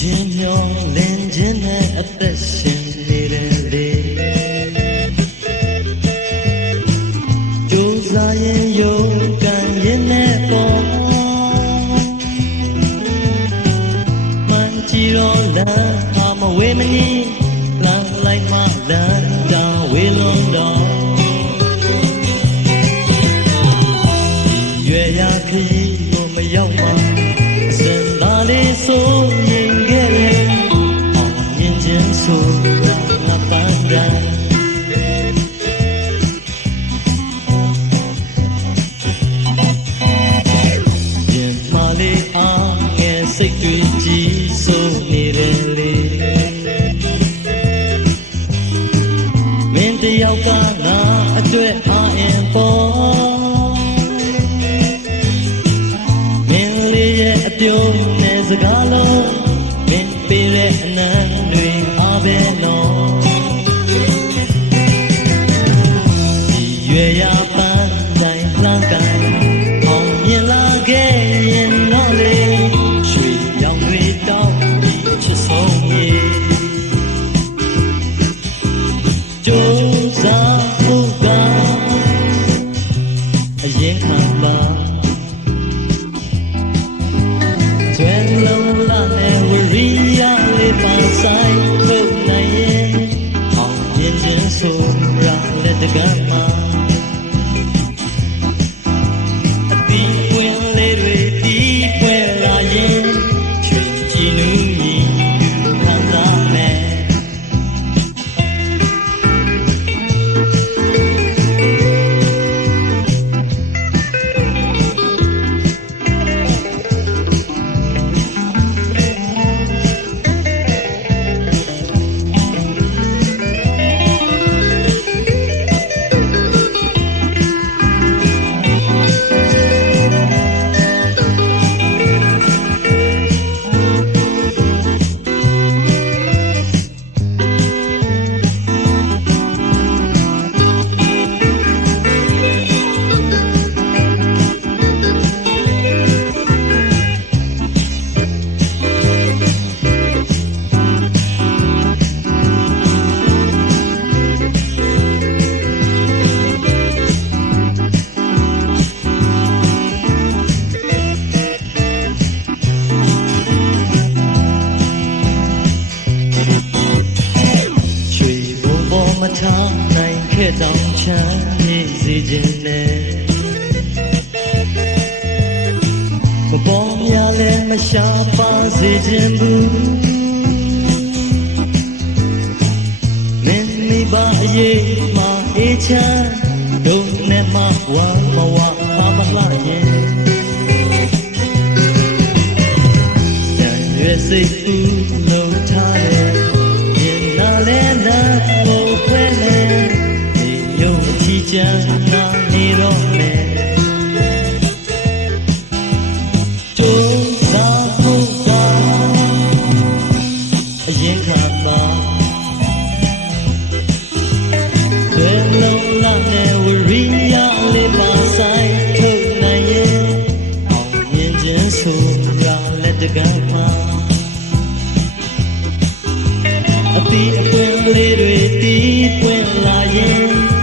ခြင်းမျောလင်းခြင်းနဲ့အသက်ရှင်နေတယ်လေကြိုးစားရင်ယုံကံရင်နဲ့ပေါ်မန်ချီတော့လာမဝေမနီလာလိုက်မှလမ်းတော်ဝေလုံးတော်ရွယ်ရခရီး က်ကငါအတွက်အားအပေါ်မင်းလေးရဲ့အပြုံးနဲ့စကားလုံးမင်းပေးတဲ့အနံ့တွေအားပဲနော်ဒီရွယ်ရ အရင်ခံပါကျွဲလုံးလာနဲ့ဝရီယာလေးပါဆိုင် နိုင်ခဲ့တောင်ချမ်းမြေစေခြင်းနဲ့မပေါ်များလည်းမရှာပါစေခြင်းဘူးမင်းမိဘအရေးမှာအေးချမ်းဒုံနဲ့မဝါမဝါမမလာရင်တန်ရွယ်စိတ်ဦးလုံး ချမ်းသာနေတော့မယ်ကျိုးစားဖို့ကအရင်ကပါဆွေလုံးလောက်နဲ့ဝရိယလေးပါဆိုင်ထုတ်နိုင်ရင်အောင်မြင်ခြင်းဆိုတာလက်တကမ်းပါအတိအပွင့်လေးတွေတီးပွင့်လာရင်